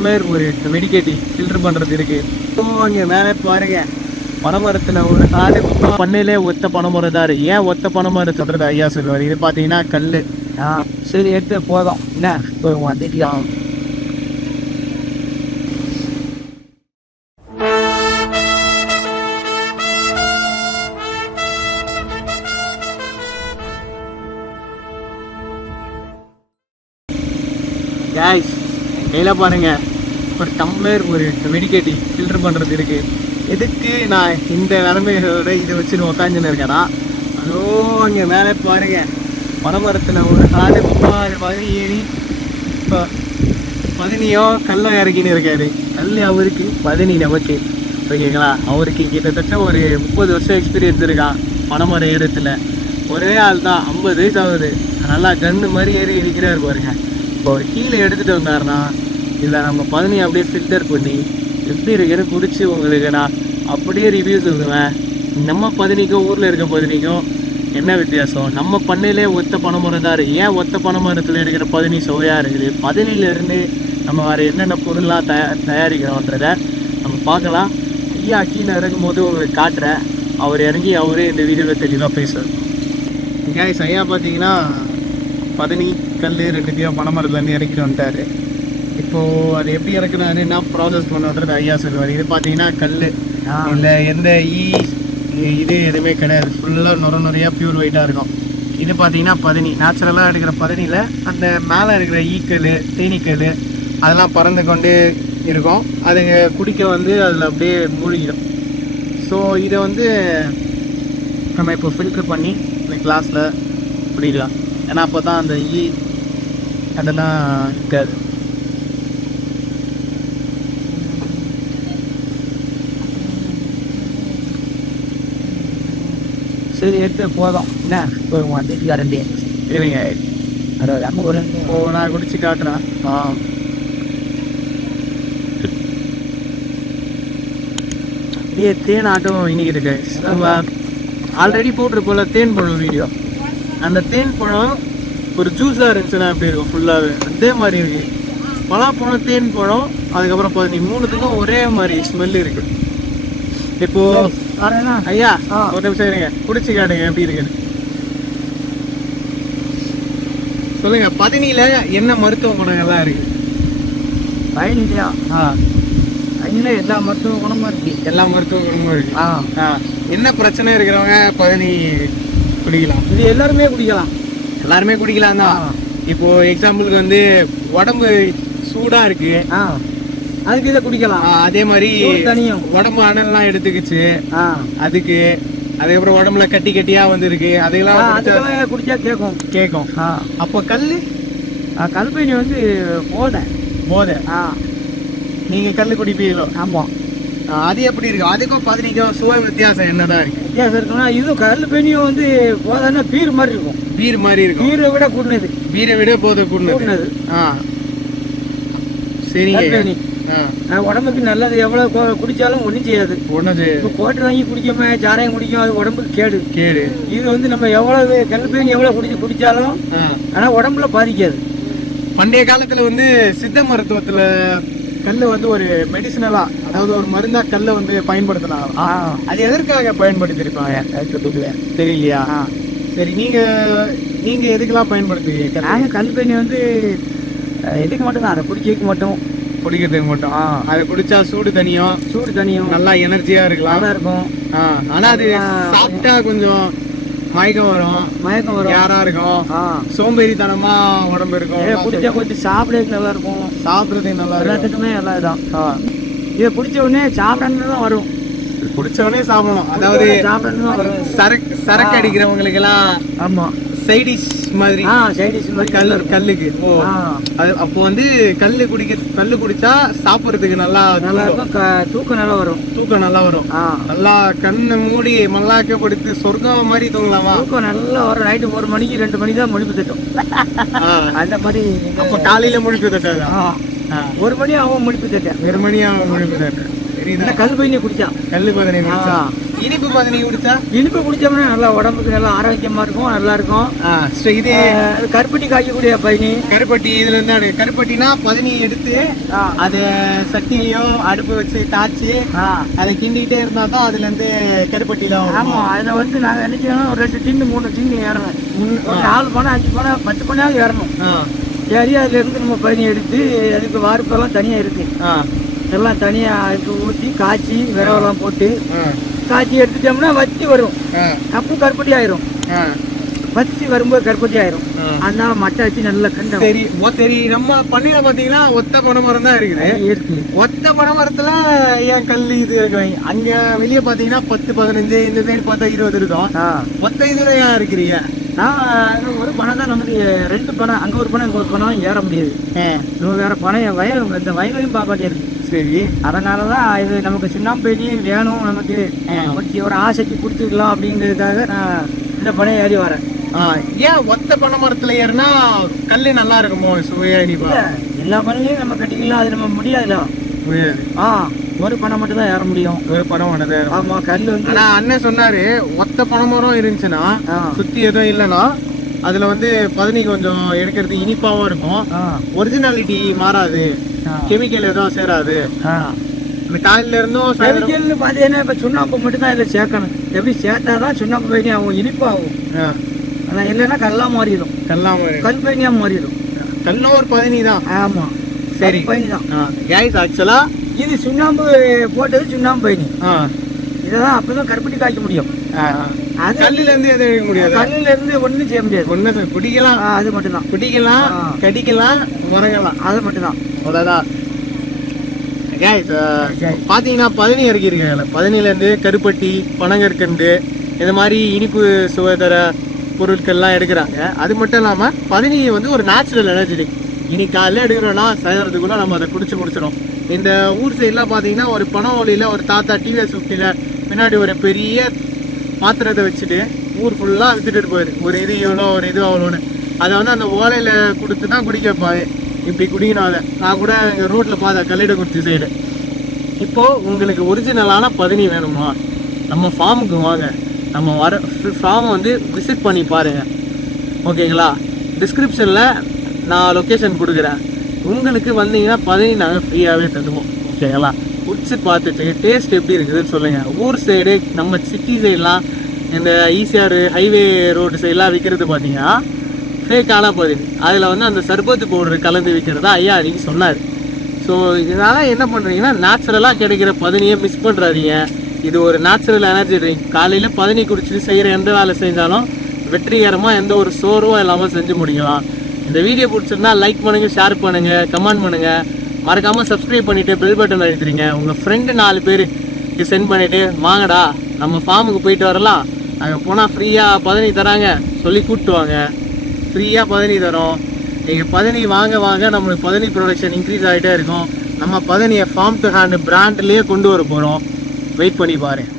Tumbler ஒரு வெடிக்கேட்டி filter பண்ணுறது இருக்குது. ஸோ அங்கே மேலே பாருங்க பனைமரத்தில் ஒரு ஆடு பண்ணையிலே ஒத்த பனைமரம் தான் இருக்குது. ஏன் ஒத்த பனைமரம் சொல்கிறது ஐயா சொல்லுவார். இது பார்த்தீங்கன்னா கல். சரி எடுத்து போதும் என்ன வந்துட்டியான். கேஸ் கையில் பாருங்கள் ஒரு டம்ளர் ஒரு வெடிக்கேட்டி ஃபில்டர் பண்ணுறது இருக்குது. எதுக்கு நான் இந்த நிலைமையோட இதை வச்சுன்னு உக்காந்துன்னு இருக்கேன்னா, அதோ அங்கே மேலே பாருங்கள் பனைமரத்தில் ஒரு ஆடு மாதிரி ஏறி இப்போ பதினியோ கல்லை இறக்கின்னு இருக்காரு. கல் அவருக்கு பதினி நமக்கு ஓகேங்களா. அவருக்கு கிட்டத்தட்ட ஒரு 30 வருஷம் எக்ஸ்பீரியன்ஸ் இருக்கான் பனைமரம் ஏறத்தில். ஒரே ஆள் தான் 50 வயசு ஆகுது. நல்லா கன்று மாதிரி ஏறி இருக்கிறார் பாருங்க. இப்போ ஒரு கீழே எடுத்துகிட்டு வந்தாருன்னா இதில் நம்ம பதினி அப்படியே ஃபில்டர் பண்ணி எப்படி இருக்குன்னு குடிச்சு உங்களுக்கு நான் அப்படியே ரிவ்யூ சொல்லுவேன். நம்ம பதினிக்கும் ஊரில் இருக்க பதினிக்கும் என்ன வித்தியாசம்? நம்ம பண்ணையிலே ஒத்த பனைமரம் தான் இருக்குது. ஏன் ஒத்த பனைமரத்தில் இருக்கிற பதினி சுவையாக இருக்குது? பதினிலேருந்து நம்ம வேறு என்னென்ன பொருள்லாம் தயாரிக்கிறோன்றதை நம்ம பார்க்கலாம். ஐயா கீழே இறங்கும் போது உங்களுக்கு காட்டுறேன். அவர் இறங்கி அவரே இந்த வீடியோவில் தெளிவாக பேசுவார். கேஸ் ஐயா பார்த்தீங்கன்னா பதினி கல் ரெண்டுத்தையும் பனைமரத்துலேருந்து இறக்கிட்டு வந்துட்டார். இப்போது அது எப்படி இறக்குனாரு, என்ன ப்ராசஸ் பண்ணுறது ஐயா சொல்லுவார். இது பார்த்தீங்கன்னா கல் இல்லை எந்த இது எதுவுமே கிடையாது. ஃபுல்லாக நுறையாக பியூர் ஒயிட்டாக இருக்கும். இது பார்த்தீங்கன்னா பதினி நேச்சுரலாக எடுக்கிற பதினியில் அந்த மேலே இருக்கிற ஈக்கல் தேனீக்கல் அதெல்லாம் பறந்து கொண்டு இருக்கும். அது குடிக்க வந்து அதில் அப்படியே மூழ்கிடும். ஸோ இதை வந்து நம்ம இப்போ ஃபில்டர் பண்ணி இந்த கிளாஸில் குடிக்கலாம். ஏன்னா அப்போ தான் அந்த அதெல்லாம் இருக்காது. சரி எடுத்து போதும் என்ன வந்துட்டு ரெண்டே இருவீங்க. அதாவது நம்ம ஒரு நான் குடிச்சு காட்டுறேன். அப்படியே தேன் ஆட்டம் இன்னைக்கு இருக்கு. ஆல்ரெடி போட்டிருப்போல தேன் பழம் வீடியோ. அந்த தேன் பழம் ஒரு ஜூஸாக இருந்துச்சுன்னா எப்படி இருக்கும் ஃபுல்லாகவே அதே மாதிரி இருக்குது. பலாப்பழம் தேன் பழம் அதுக்கப்புறம் பதினி மூணுத்துக்கும் ஒரே மாதிரி ஸ்மெல் இருக்குது. இப்போது ஐயா ஒரு நிமிஷம் இருங்க, குடிச்சு காட்டுங்க எப்படி இருக்குன்னு சொல்லுங்க. பதினியில என்ன மருத்துவ குணங்கள்லாம் இருக்கு? பயனிலையா அதில் எல்லா மருத்துவ குணமும் இருக்கு. எல்லா மருத்துவ குணமும் இருக்கு. என்ன பிரச்சனை இருக்கிறவங்க பதினி குடிக்கலாம்? இது எல்லாருமே குடிக்கலாம். எல்லாருமே குடிக்கலாம் தான். இப்போ எக்ஸாம்பிளுக்கு வந்து உடம்பு சூடா இருக்கு, அதுக்கு இதை குடிக்கலாம். அதே மாதிரி தனியும் உடம்பு அனல்லாம் எடுத்துக்கிச்சு அதுக்கு. அதுக்கப்புறம் உடம்புல கட்டி கட்டியா வந்து இருக்கு, அதெல்லாம் குடிச்சா கேட்கும். அப்போ கல்பைனி வந்து போதை. நீங்க கல் குடிப்பீங்களோ? ஆமா. அது எப்படி இருக்கு? அதுக்கும் பதினிக்கும் சுவை வித்தியாசம் என்னதான் இருக்கு? வித்தியாசம் இருக்குன்னா இதுவும் கல்பைனியும் வந்து போதைன்னா பீர் மாதிரி இருக்கும். பீர் மாதிரி இருக்கும். பீரை விட கூடுனது. பீரை விட போதை கூடுனது. சரிங்க. உடம்புக்கு நல்லது. எவ்வளவு குடிச்சாலும் ஒன்றும் செய்யாது. இப்போ கோட்டை வாங்கி குடிக்காம சாராயம் குடிக்கும், அது உடம்புக்கு கேடு. இது வந்து நம்ம எவ்வளவு கல்பேனி எவ்வளவு குடிச்சாலும் ஆனா உடம்புல பாதிக்காது. பண்டைய காலத்துல வந்து சித்த மருத்துவத்துல கல்லை வந்து ஒரு மெடிசனலா, அதாவது ஒரு மருந்தா கல்லை வந்து பயன்படுத்தலாம். அது எதற்காக பயன்படுத்திருப்பாங்க தெரியலையா? சரி, நீங்க எதுக்கெல்லாம் பயன்படுத்துவீங்க? நாங்க கல்பேனி வந்து எதுக்கு மட்டும் தான், அதை குடிக்கிறதுக்கு மட்டும். அதை குடிச்சா சூடு தனியும் நல்லா எனர்ஜியா இருக்கலாம். நல்லா இருக்கும். ஆனா அது சாப்பிட்டா கொஞ்சம் மயக்கம் வரும், யாரா இருக்கும், சோம்பேறித்தனமா உடம்பு இருக்கும். குடிச்சா கொஞ்சம் சாப்பிடறதுக்கு நல்லா இருக்கும். சாப்பிட்றதுக்கு நல்லா எல்லாத்துக்குமே நல்லா இதான். இதை குடிச்ச உடனே சாப்பிடணும் தான் வரும். குடிச்ச உடனே சாப்பிடணும். அதாவது சாப்பிடணும் தான் வரும். சரக்கு அடிக்கிறவங்களுக்கு எல்லாம் ஆமா சைடிஷ் மாதிரி கல்லுக்கு. அது அப்போ வந்து கல்லு குடிச்சா சாப்பிட்றதுக்கு நல்லா இருக்கும். தூக்கம் நல்லா வரும். நல்லா கண்ணு மூடி மல்லாக்கப்படுத்தி சொர்க்கம் மாதிரி தூங்கலாமா? தூக்கம் நல்லா வரும். நைட்டு 1 மணிக்கு 2 மணி தான் முழிப்பு தட்டும். அந்த மாதிரி. அப்போ காலையில முழிப்பு தட்டாது. 1 மணி ஆகும் முழிப்பு தட்டேன். 1 மணி ஆகும் முழிப்பு தட்டேன். கல் பையனை குடிச்சா கல்லு பதினி குடிச்சா இனிப்பு பதினி குடிச்சா? இனிப்பு குடிச்சோம்னா நல்லா உடம்புக்கு நல்லா ஆரோக்கியமா இருக்கும், நல்லா இருக்கும். இது கருப்பட்டி காய்க்கக்கூடிய பதினி. கருப்பட்டி இதுல இருந்தா கருப்பட்டினா பதினி எடுத்து அது சட்டியோ அடுப்பு வச்சு தாச்சி அதை கிண்டிகிட்டே இருந்தா தான் அதுல இருந்து கருப்பட்டிலாம். ஆமா, அதுல வந்து நாங்க என்ன செய்யணும், ஒரு 2 டின்னு 3 டின்னு ஏறணும். ஒரு 4 பணம் 5 பணம் 10 பணம் ஏறணும். சரி, அதுல இருந்து நம்ம பதினி எடுத்து அதுக்கு வார்ப்பெல்லாம் தனியா இருக்கு, எல்லாம் தனியா அதுக்கு ஊற்றி காய்ச்சி விரவெல்லாம் போட்டு காய்ச்சி எடுத்துட்டோம்னா வத்தி வரும். அப்போ கருப்பட்டி ஆயிரும். வத்தி வரும்போது கருப்பட்டி ஆயிரும். அதனால மட்டை வச்சு நல்லா கண்டோம். சரி, நம்ம பண்ணில பாத்தீங்கன்னா ஒத்த பனை மரம் தான் இருக்குது. ஒத்த பனை மரத்துல ஏன் கல் இது இருக்கு? அங்க வெளியே பாத்தீங்கன்னா 10 15, இந்த சைடு பார்த்தா 20 இருக்கும். ஒத்த இதுல ஏன் இருக்கிறீங்க? ஒரு பணம் தான் நமக்கு 2 பணம், அங்க ஒரு பணம் இங்க ஒரு பணம் ஏற முடியாது. வேற பணம் வயல், இந்த வயலையும் பாப்பாட்டி இருக்கு. சரி, அதனாலதான் இது நமக்கு சுண்ணாம்பேனியும் வேணும், நமக்கு ஒரு ஆசைக்கு கொடுத்துக்கலாம் அப்படிங்கிறதுக்காக நான் இந்த பணம் ஏறி வரேன். ஏன் ஒத்த பனை மரத்துல ஏறினா கல்லு நல்லா இருக்குமோ? சுவையா எல்லா பணத்தையும் நம்ம கட்டிக்கலாம், அது நம்ம முடியாதுல. ஒரு பணம் மட்டும் தான் ஏற முடியும். ஒரு பணம் மட்டும் தான். ஆமா, கல் வந்து அண்ணன் சொன்னாரு ஒத்த பனை மரம் இருந்துச்சுன்னா சுத்தி எதுவும் இல்லைன்னா அதுல வந்து பதினி கொஞ்சம் எடுக்கிறது இனிப்பாவும் இருக்கும், ஒரிஜினாலிட்டி மாறாது, கெமிக்கல் எதுவும் சேராது. காலையில இருந்தும் கெமிக்கல்னு பாத்தீங்கன்னா இப்ப சுண்ணாம்பு மட்டும் தான் இதுல சேர்க்கணும். எப்படி சேர்த்தாதான் சுண்ணாம்பு பயணி ஆகும், இனிப்பாகும். ஆனா இல்லைன்னா கல்லா மாறிடும். கல் பயணியா மாறிடும். கல்லும் ஒரு பதினி தான். ஆமா, சரி, பயணி தான். ஆக்சுவலா இது சுண்ணாம்பு போட்டது சுண்ணாம்பு பயணி. இதான் அப்பதான் கருப்பட்டி காய்க்க முடியும். கல்லுல இருந்து எதுவும் எடுக்க முடியாது. கல்லுல இருந்து ஒண்ணும் செய்ய முடியாது. ஒண்ணு குடிக்கலாம், அது மட்டும் தான். குடிக்கலாம், கடிக்கலாம், முறங்கலாம், அது மட்டும் தான். அவ்வளவுதான். பாத்தீங்கன்னா பதினி இறக்கிருக்காங்கல்ல, பதினில இருந்து கருப்பட்டி, பனங்கற்கண்டு, இந்த மாதிரி இனிப்பு சுவை தர பொருட்கள்லாம் எடுக்கிறாங்க. அது மட்டும் இல்லாம பதினியை வந்து ஒரு நேச்சுரல் எனர்ஜெட்டிக். இன்னைக்கு காலையில் எடுக்கிறோம்னா சாயறதுக்குள்ள நம்ம அதை குடிச்சு முடிச்சிடும். இந்த ஊர் சைட்லாம் பார்த்தீங்கன்னா ஒரு பனை ஒலியில ஒரு தாத்தா டிவிஎஸ் 50ல பின்னாடி ஒரு பெரிய பாத்திரத்தை வச்சுட்டு ஊர் ஃபுல்லாக வித்துட்டு போயிரு, ஒரு இது இவ்வளோ, ஒரு இது அவ்வளோன்னு. அதை வந்து அந்த ஓலையில் கொடுத்து தான் குடிக்க வைப்பாரு. இப்படி குடிக்கணும். அதை நான் கூட எங்கள் ரோட்டில் பார்த்தேன், கல்லிடக்குறிச்சி சைடு. இப்போது உங்களுக்கு ஒரிஜினலான பதினி வேணுமா, நம்ம ஃபார்முக்கு வாங்க. நம்ம வர ஃபார்மை வந்து விசிட் பண்ணி பாருங்கள், ஓகேங்களா? டிஸ்கிரிப்ஷனில் நான் லொக்கேஷன் கொடுக்குறேன். உங்களுக்கு வந்தீங்கன்னா பதினி நாங்கள் ஃப்ரீயாகவே தருவோம், ஓகேங்களா? குடிச்சு பார்த்துட்டு டேஸ்ட் எப்படி இருக்குதுன்னு சொல்லுங்கள். ஊர் சைடு நம்ம சிட்டி சைடெலாம் இந்த ஈசிஆர் ஹைவே ரோடு சைடெலாம் விற்கிறது பார்த்தீங்கன்னா ஃபேக்கான பதினி. அதில் வந்து அந்த சர்பத்து பவுடர் கலந்து விற்கிறதா ஐயா அன்றைக்கி சொன்னார். ஸோ இதனால் என்ன பண்ணுறீங்கன்னா நேச்சுரலாக கிடைக்கிற பதினியை மிஸ் பண்ணுறாதீங்க. இது ஒரு நேச்சுரல் எனர்ஜி ட்ரிங்க். காலையில் பதினி குடிச்சிட்டு செய்கிற எந்த வேலை செஞ்சாலும் வெற்றிகரமாக எந்த ஒரு சோர்வும் இல்லாமல் செஞ்சு முடிக்கலாம். இந்த வீடியோ பிடிச்சிருந்தா லைக் பண்ணுங்கள், ஷேர் பண்ணுங்கள், கமெண்ட் பண்ணுங்கள். மறக்காமல் சப்ஸ்கிரைப் பண்ணிவிட்டு பெல் பட்டன் அழுத்துறீங்க. உங்கள் ஃப்ரெண்டு 4 பேருக்கு சென்ட் பண்ணிவிட்டு வாங்கடா நம்ம ஃபார்முக்கு போயிட்டு வரலாம், அங்கே போனால் ஃப்ரீயாக பதினி தராங்க சொல்லி கூப்பிட்டு வாங்க. ஃப்ரீயாக பதினி தரோம். நீங்கள் பதினி வாங்க வாங்க நம்மளுக்கு பதினி ப்ரொடக்ஷன் இன்க்ரீஸ் ஆகிட்டே இருக்கும். நம்ம பதினியை ஃபார்ம் டு ஹேண்ட் பிராண்ட்லேயே கொண்டு வர போகிறோம். வெயிட் பண்ணி பாருங்கள்.